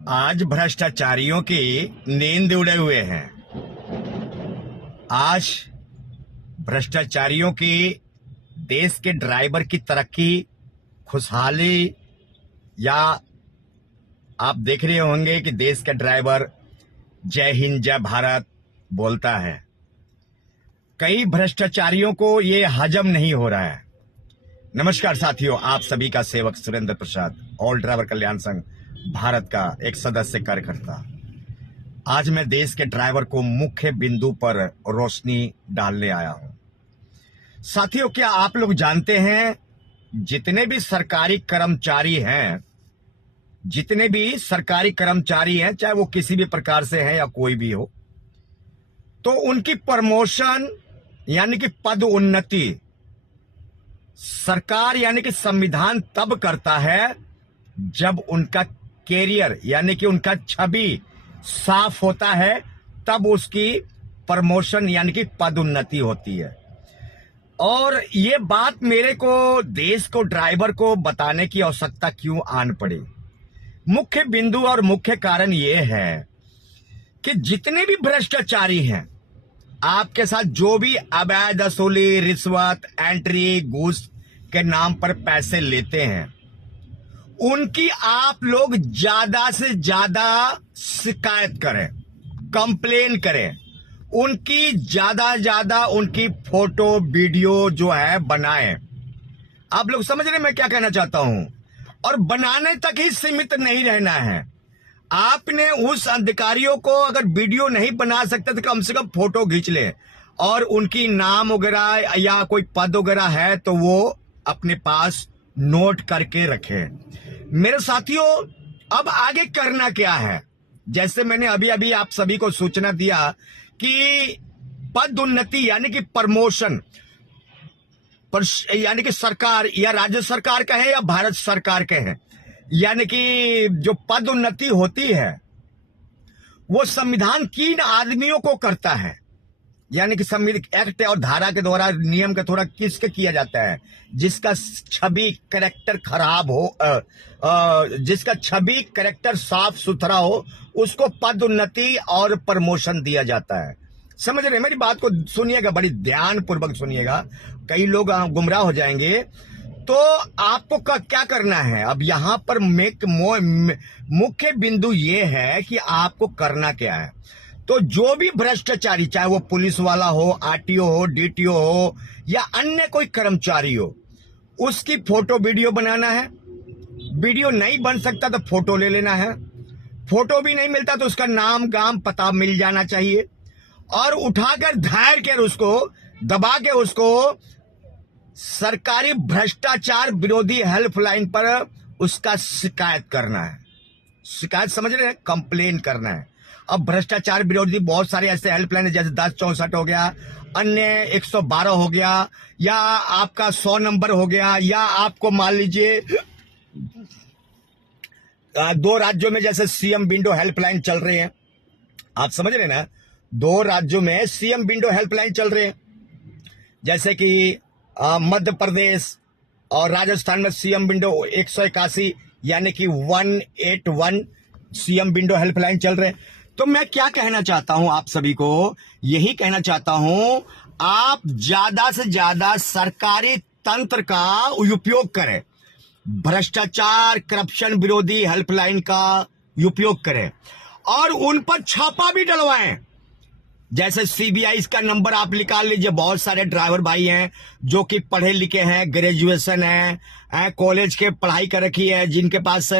आज भ्रष्टाचारियों की नींद उड़े हुए हैं। आज भ्रष्टाचारियों की देश के ड्राइवर की तरक्की, खुशहाली, या आप देख रहे होंगे कि देश का ड्राइवर जय हिंद जय भारत बोलता है। कई भ्रष्टाचारियों को ये हजम नहीं हो रहा है। नमस्कार साथियों, आप सभी का सेवक सुरेंद्र प्रसाद, ऑल ड्राइवर कल्याण संघ भारत का एक सदस्य कार्यकर्ता। आज मैं देश के ड्राइवर को मुख्य बिंदु पर रोशनी डालने आया हूं। साथियों, क्या आप लोग जानते हैं जितने भी सरकारी कर्मचारी हैं, चाहे वो किसी भी प्रकार से हैं या कोई भी हो, तो उनकी प्रमोशन यानी कि पद उन्नति सरकार यानी कि संविधान तब करता है जब उनका कैरियर यानी कि उनका छवि साफ होता है, तब उसकी प्रमोशन यानी कि पदोन्नति होती है। और ये बात मेरे को देश को ड्राइवर को बताने की आवश्यकता क्यों आन पड़ी? मुख्य बिंदु और मुख्य कारण ये है कि जितने भी भ्रष्टाचारी हैं, आपके साथ जो भी अवैध वसूली, रिश्वत, एंट्री, घूस के नाम पर पैसे लेते हैं, उनकी आप लोग ज्यादा से ज्यादा शिकायत करें, कंप्लेन करें, उनकी ज्यादा उनकी फोटो वीडियो जो है बनाएं। आप लोग समझ रहे मैं क्या कहना चाहता हूं? और बनाने तक ही सीमित नहीं रहना है। आपने उस अधिकारियों को अगर वीडियो नहीं बना सकते तो कम से कम फोटो खींच ले, और उनकी नाम वगैरह या कोई पद वगैरह है तो वो अपने पास नोट करके रखें। मेरे साथियों, अब आगे करना क्या है? जैसे मैंने अभी आप सभी को सूचना दिया कि पदोन्नति यानी कि प्रमोशन यानी कि सरकार या राज्य सरकार का है या भारत सरकार के हैं, यानी कि जो पदोन्नति होती है वो संविधान किन आदमियों को करता है, यानी कि संविधान एक्ट और धारा के द्वारा नियम के थोड़ा किसके किया जाता है? जिसका छवि कैरेक्टर खराब हो, जिसका छवि कैरेक्टर साफ सुथरा हो, उसको पदोन्नति और प्रमोशन दिया जाता है। समझ रहे? मेरी बात को सुनिएगा, बड़ी ध्यान पूर्वक सुनिएगा, कई लोग गुमराह हो जाएंगे। तो आपको क्या करना है? अब यहां पर मुख्य बिंदु ये है कि आपको करना क्या है। तो जो भी भ्रष्टाचारी, चाहे वो पुलिस वाला हो, आरटीओ हो, डीटीओ हो, या अन्य कोई कर्मचारी हो, उसकी फोटो वीडियो बनाना है। वीडियो नहीं बन सकता तो फोटो ले लेना है। फोटो भी नहीं मिलता तो उसका नाम, गांव, पता मिल जाना चाहिए, और उठाकर धार कर उसको दबा के उसको सरकारी भ्रष्टाचार विरोधी हेल्पलाइन पर उसका शिकायत करना है। शिकायत समझ रहे हैं? कंप्लेन करना है। अब भ्रष्टाचार विरोधी बहुत सारे ऐसे हेल्पलाइन है, जैसे 1064 हो गया, अन्य 112 हो गया, या आपका 100 नंबर हो गया, या आपको मान लीजिए 2 राज्यों में जैसे सीएम विंडो हेल्पलाइन चल रहे हैं। आप समझ रहे हैं ना? 2 राज्यों में सीएम विंडो हेल्पलाइन चल रहे हैं, जैसे कि मध्य प्रदेश और राजस्थान में सीएम विंडो 181 यानी कि 181 सीएम विंडो हेल्पलाइन चल रहे हैं। तो मैं क्या कहना चाहता हूं आप सभी को? यही कहना चाहता हूं, आप ज्यादा से ज्यादा सरकारी तंत्र का उपयोग करें, भ्रष्टाचार करप्शन विरोधी हेल्पलाइन का उपयोग करें, और उन पर छापा भी डलवाएं। जैसे सीबीआई का नंबर आप निकाल लीजिए। बहुत सारे ड्राइवर भाई हैं जो कि पढ़े लिखे हैं, ग्रेजुएशन है, कॉलेज के पढ़ाई कर रखी है, जिनके पास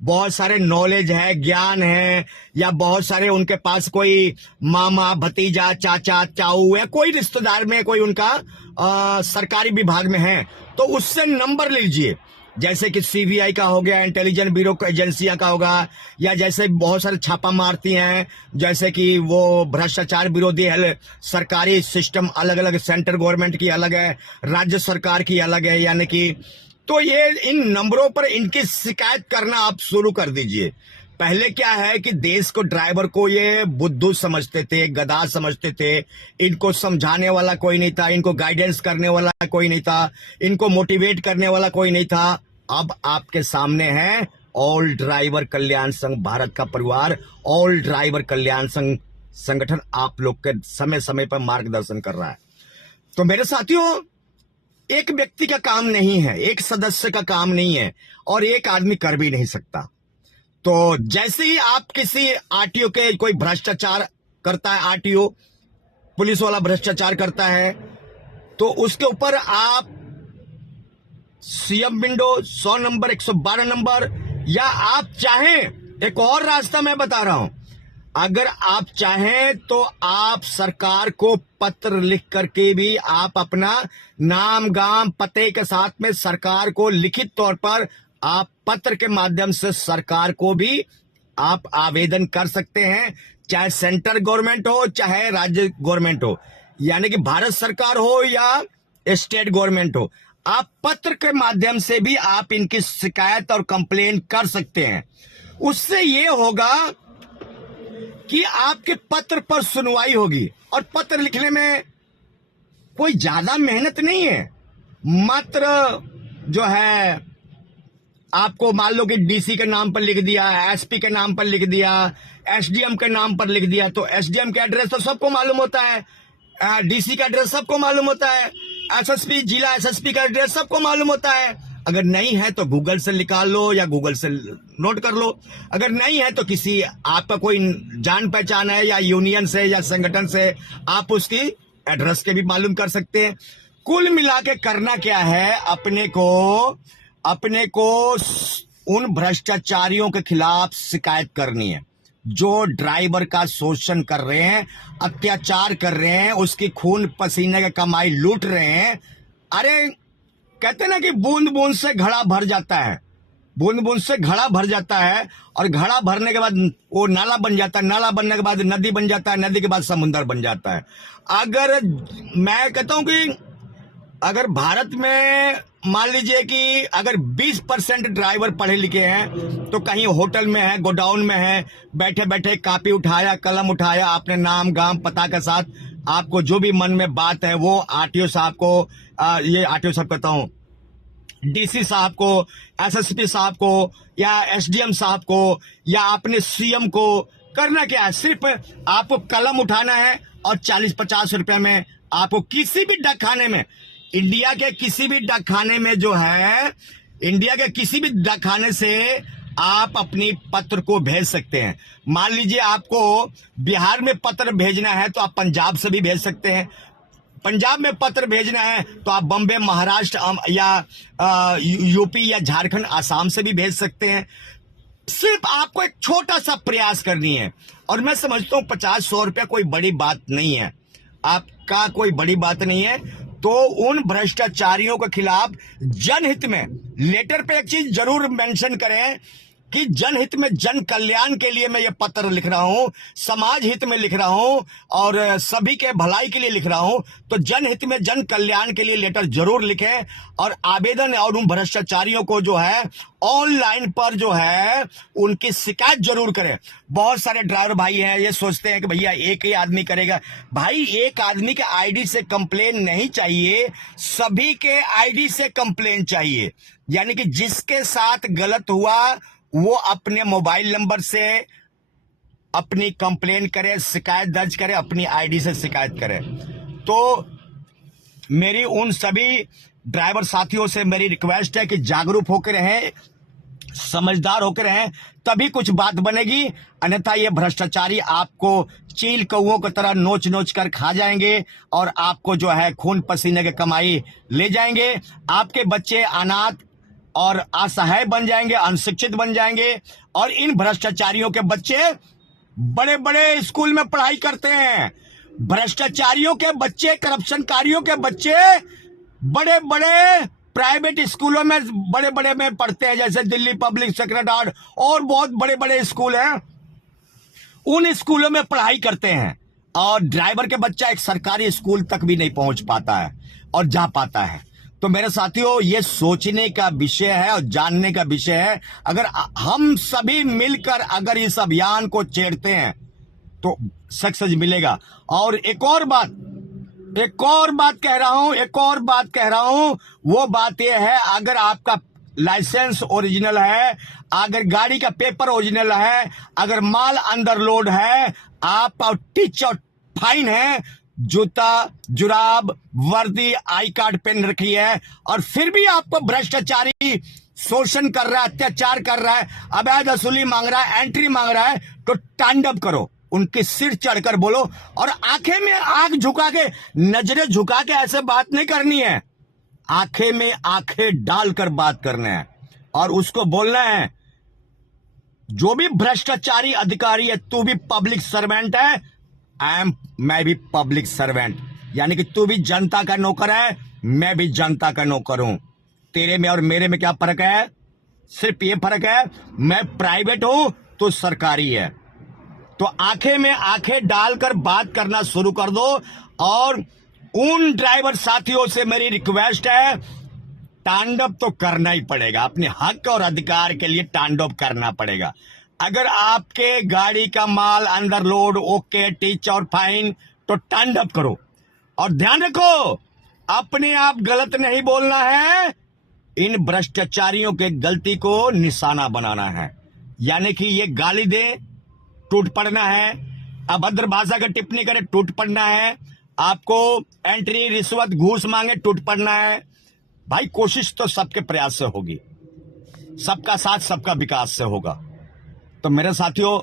बहुत सारे नॉलेज है, ज्ञान है, या बहुत सारे उनके पास कोई मामा, भतीजा, चाचा, चाऊ, या कोई रिश्तेदार में कोई उनका सरकारी विभाग में है, तो उससे नंबर लीजिए। जैसे कि सीबीआई का हो गया, इंटेलिजेंस ब्यूरो एजेंसियां का होगा, या जैसे बहुत सारे छापा मारती हैं, जैसे कि वो भ्रष्टाचार विरोधी है, सरकारी सिस्टम अलग अलग, सेंट्रल गवर्नमेंट की अलग है, राज्य सरकार की अलग है, यानी कि तो ये इन नंबरों पर इनकी शिकायत करना आप शुरू कर दीजिए। पहले क्या है कि देश को, ड्राइवर को ये बुद्धू समझते थे, गधा समझते थे, इनको समझाने वाला कोई नहीं था, इनको गाइडेंस करने वाला कोई नहीं था, इनको मोटिवेट करने वाला कोई नहीं था। अब आपके सामने है ऑल ड्राइवर कल्याण संघ भारत का परिवार, ऑल ड्राइवर कल्याण संघ संगठन आप लोग के समय समय पर मार्गदर्शन कर रहा है। तो मेरे साथियों, एक व्यक्ति का काम नहीं है, एक सदस्य का काम नहीं है, और एक आदमी कर भी नहीं सकता। तो जैसे ही आप किसी आरटीओ के कोई भ्रष्टाचार करता है, आरटीओ पुलिस वाला भ्रष्टाचार करता है, तो उसके ऊपर आप सीएम विंडो 100 नंबर 112 नंबर, या आप चाहें एक और रास्ता मैं बता रहा हूं, अगर आप चाहें तो आप सरकार को पत्र लिख करके भी आप अपना नाम गांव पते के साथ में सरकार को लिखित तौर पर आप पत्र के माध्यम से सरकार को भी आप आवेदन कर सकते हैं, चाहे सेंट्रल गवर्नमेंट हो चाहे राज्य गवर्नमेंट हो, यानी कि भारत सरकार हो या स्टेट गवर्नमेंट हो, आप पत्र के माध्यम से भी आप इनकी शिकायत और कंप्लेन कर सकते हैं। उससे ये होगा कि आपके पत्र पर सुनवाई होगी, और पत्र लिखने में कोई ज्यादा मेहनत नहीं है, मात्र जो है आपको मान लो कि डीसी के नाम पर लिख दिया, एसपी के नाम पर लिख दिया, एसडीएम के नाम पर लिख दिया, तो एसडीएम का एड्रेस तो सबको मालूम होता है, डीसी का एड्रेस सबको मालूम होता है, एसएसपी जिला एसएसपी का एड्रेस सबको मालूम होता है। अगर नहीं है तो गूगल से निकाल लो या गूगल से नोट कर लो, अगर नहीं है तो किसी आपका कोई जान पहचान है या यूनियन से या संगठन से आप उसकी एड्रेस के भी मालूम कर सकते हैं। कुल मिला के करना क्या है, अपने को उन भ्रष्टाचारियों के खिलाफ शिकायत करनी है जो ड्राइवर का शोषण कर रहे हैं, अत्याचार कर रहे हैं, उसकी खून पसीने की कमाई लूट रहे हैं। अरे कहते हैं ना कि बूंद बूंद से घड़ा भर जाता है, बूंद बूंद से घड़ा भर जाता है, और घड़ा भरने के बाद वो नाला बन जाता है, नाला बनने के बाद नदी बन जाता है, नदी के बाद समुद्र बन जाता है। अगर मैं कहता हूं कि अगर भारत में मान लीजिए कि अगर 20% ड्राइवर पढ़े लिखे हैं, तो कहीं होटल में है, गोडाउन में है, बैठे बैठे कापी उठाया, कलम उठाया, अपने नाम गांव पता के साथ आपको जो भी मन में बात है वो आरटीओ साहब को, ये आरटीओ साहब कहता हूं, डीसी साहब को, एसएसपी साहब को, या एसडीएम साहब को, या अपने सीएम को करना क्या है, सिर्फ आपको कलम उठाना है और 40-50 रुपए में आपको किसी भी डाकखाने में, इंडिया के किसी भी डाकखाने में जो है, इंडिया के किसी भी डाकखाने से आप अपनी पत्र को भेज सकते हैं। मान लीजिए आपको बिहार में पत्र भेजना है तो आप पंजाब से भी भेज सकते हैं, पंजाब में पत्र भेजना है तो आप बम्बे, महाराष्ट्र या यूपी या झारखंड, आसाम से भी भेज सकते हैं। सिर्फ आपको एक छोटा सा प्रयास करनी है, और मैं समझता हूं 50-100 रुपया कोई बड़ी बात नहीं है, आपका कोई बड़ी बात नहीं है। तो उन भ्रष्टाचारियों के खिलाफ जनहित में लेटर पे एक चीज जरूर मेंशन करें कि जनहित में, जन कल्याण के लिए मैं ये पत्र लिख रहा हूं, समाज हित में लिख रहा हूं, और सभी के भलाई के लिए लिख रहा हूं। तो जनहित में, जन कल्याण के लिए लेटर जरूर लिखें, और आवेदन और उन भ्रष्टाचारियों को जो है ऑनलाइन पर जो है उनकी शिकायत जरूर करें। बहुत सारे ड्राइवर भाई हैं, ये सोचते हैं कि भैया एक ही आदमी करेगा। भाई एक आदमी के आईडी से कंप्लेन नहीं चाहिए, सभी के आईडी से कंप्लेन चाहिए, यानी कि जिसके साथ गलत हुआ वो अपने मोबाइल नंबर से अपनी कंप्लेन करे, शिकायत दर्ज करे, अपनी आईडी से शिकायत करे। तो मेरी उन सभी ड्राइवर साथियों से मेरी रिक्वेस्ट है कि जागरूक होकर रहें, समझदार होकर रहें, तभी कुछ बात बनेगी, अन्यथा ये भ्रष्टाचारी आपको चील कौओं की तरह नोच नोच कर खा जाएंगे, और आपको जो है खून पसीने की कमाई ले जाएंगे। आपके बच्चे अनाथ और असहाय बन जाएंगे, अनशिक्षित बन जाएंगे, और इन भ्रष्टाचारियों के बच्चे बड़े बड़े स्कूल में पढ़ाई करते हैं। भ्रष्टाचारियों के बच्चे, करप्शनकारियों के बच्चे बड़े बड़े प्राइवेट स्कूलों में, बड़े बड़े में पढ़ते हैं, जैसे दिल्ली पब्लिक सेक्रेटरी और बहुत बड़े बड़े स्कूल हैं, उन स्कूलों में पढ़ाई करते हैं। और ड्राइवर के बच्चा एक सरकारी स्कूल तक भी नहीं पहुंच पाता है और जा पाता है। तो मेरे साथियों, ये सोचने का विषय है और जानने का विषय है। अगर हम सभी मिलकर अगर इस अभियान को छेड़ते हैं तो सक्सेस मिलेगा। और एक और बात कह रहा हूं, वो बात यह है, अगर आपका लाइसेंस ओरिजिनल है, अगर गाड़ी का पेपर ओरिजिनल है, अगर माल अंडर लोड है, आप टिच और फाइन है, जूता जुराब वर्दी आई कार्ड पेन रखी है, और फिर भी आपको भ्रष्टाचारी शोषण कर रहा है, अत्याचार कर रहा है, अवैध वसूली मांग रहा है, एंट्री मांग रहा है, तो तांडव करो, उनके सिर चढ़कर बोलो, और आंखें में आंख झुका के, नजरें झुका के ऐसे बात नहीं करनी है, आंखें में आंखें डालकर बात करना है, और उसको बोलना है जो भी भ्रष्टाचारी अधिकारी है, तू भी पब्लिक सर्वेंट है, मैं भी पब्लिक सर्वेंट, यानी कि तू भी जनता का नौकर है, मैं भी जनता का नौकर हूं। तेरे में और मेरे में क्या फर्क है? सिर्फ ये फर्क है, मैं प्राइवेट हूं तो सरकारी है। तो आंखें में आंखें डालकर बात करना शुरू कर दो, और उन ड्राइवर साथियों से मेरी रिक्वेस्ट है, तांडव तो करना ही पड़ेगा, अपने हक और अधिकार के लिए तांडव करना पड़ेगा। अगर आपके गाड़ी का माल अंडर लोड ओके, टीच और फाइन, तो तांडव करो, और ध्यान रखो अपने आप गलत नहीं बोलना है, इन भ्रष्टाचारियों के गलती को निशाना बनाना है, यानी कि ये गाली दे टूट पड़ना है, अभद्र भाषा का टिप्पणी करे टूट पड़ना है, आपको एंट्री रिश्वत घूस मांगे टूट पड़ना है। भाई कोशिश तो सबके प्रयास से होगी, सबका साथ सबका विकास से होगा। तो मेरे साथियों,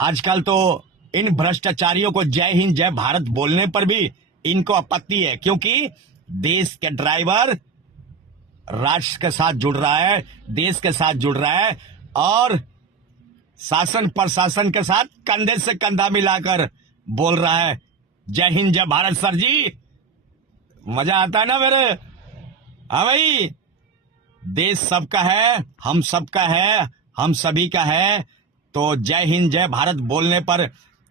आजकल तो इन भ्रष्टाचारियों को जय हिंद जय भारत बोलने पर भी इनको आपत्ति है, क्योंकि देश के ड्राइवर राष्ट्र के साथ जुड़ रहा है, देश के साथ जुड़ रहा है, और शासन प्रशासन के साथ कंधे से कंधा मिलाकर बोल रहा है जय हिंद जय भारत। सर जी मजा आता है ना मेरे? हाँ भाई, देश सबका है, हम सबका है, हम सभी का है, तो जय हिंद जय भारत बोलने पर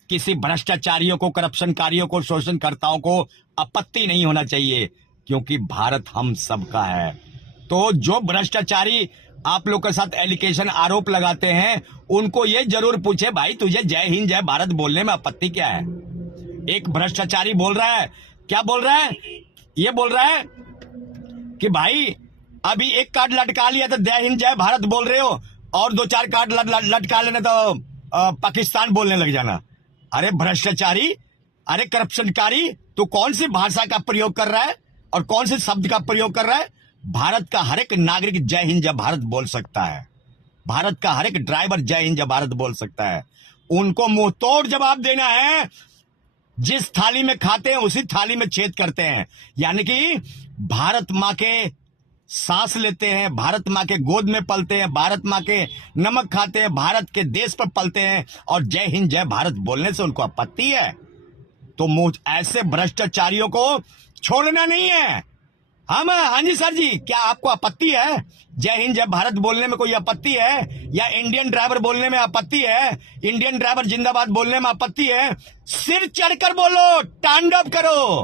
किसी भ्रष्टाचारियों को, करप्शनकारियों को, शोषणकर्ताओं को आपत्ति नहीं होना चाहिए, क्योंकि भारत हम सबका है। तो जो भ्रष्टाचारी आप लोग के साथ एलिगेशन आरोप लगाते हैं, उनको ये जरूर पूछे, भाई तुझे जय हिंद जय भारत बोलने में आपत्ति क्या है? एक भ्रष्टाचारी बोल रहा है, क्या बोल रहा है? ये बोल रहा है कि भाई अभी एक कार्ड लटका लिया तो जय हिंद जय भारत बोल रहे हो, और दो चार कार्ड लटका लेना तो पाकिस्तान बोलने लग जाना। अरे भ्रष्टाचारी, अरे करप्शनकारी, तू कौन सी भाषा का प्रयोग कर रहा है और कौन से शब्द का प्रयोग कर रहा है? भारत का हर एक नागरिक जय हिंद जय भारत बोल सकता है, भारत का हर एक ड्राइवर जय हिंद जय भारत बोल सकता है। उनको मुंह तोड़ जवाब देना है, जिस थाली में खाते हैं उसी थाली में छेद करते हैं, यानी कि भारत माँ के सांस लेते हैं, भारत माँ के गोद में पलते हैं, भारत माँ के नमक खाते हैं, भारत के देश पर पलते हैं, और जय हिंद जय भारत बोलने से उनको आपत्ति है। तो ऐसे भ्रष्टाचारियों को छोड़ना नहीं है। हाँ जी सर जी, क्या आपको आपत्ति है? जय हिंद जय भारत बोलने में कोई आपत्ति है? या इंडियन ड्राइवर बोलने में आपत्ति है? इंडियन ड्राइवर जिंदाबाद बोलने में आपत्ति है? सिर चढ़कर बोलो, तांडव करो,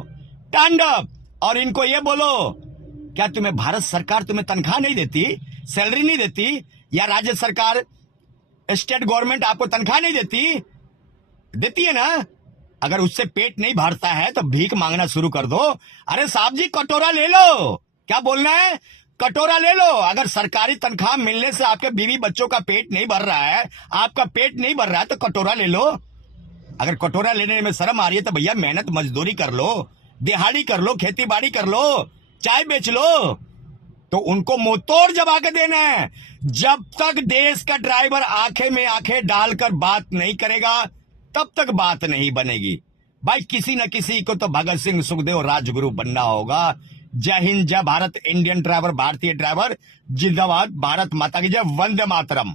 तांडव। और इनको ये बोलो, क्या तुम्हें भारत सरकार तुम्हें तनख्वाह नहीं देती, सैलरी नहीं देती? या राज्य सरकार, स्टेट गवर्नमेंट आपको तनख्वाह नहीं देती? देती है ना। अगर उससे पेट नहीं भरता है तो भीख मांगना शुरू कर दो। अरे साहब जी कटोरा ले लो, क्या बोलना है? कटोरा ले लो। अगर सरकारी तनख्वाह मिलने से आपके बीवी बच्चों का पेट नहीं भर रहा है, आपका पेट नहीं भर रहा है, तो कटोरा ले लो। अगर कटोरा लेने में शर्म आ रही है तो भैया मेहनत मजदूरी कर लो, दिहाड़ी कर लो, खेती बाड़ी कर लो, चाय बेच लो। तो उनको मुंह तोड़ जवाब देना है। जब तक देश का ड्राइवर आंखें में आंखें डालकर बात नहीं करेगा, तब तक बात नहीं बनेगी। भाई किसी न किसी को तो भगत सिंह, सुखदेव, राजगुरु बनना होगा। जय हिंद जय भारत। इंडियन ड्राइवर, भारतीय ड्राइवर जिंदाबाद। भारत माता की जय। वंदे मातरम।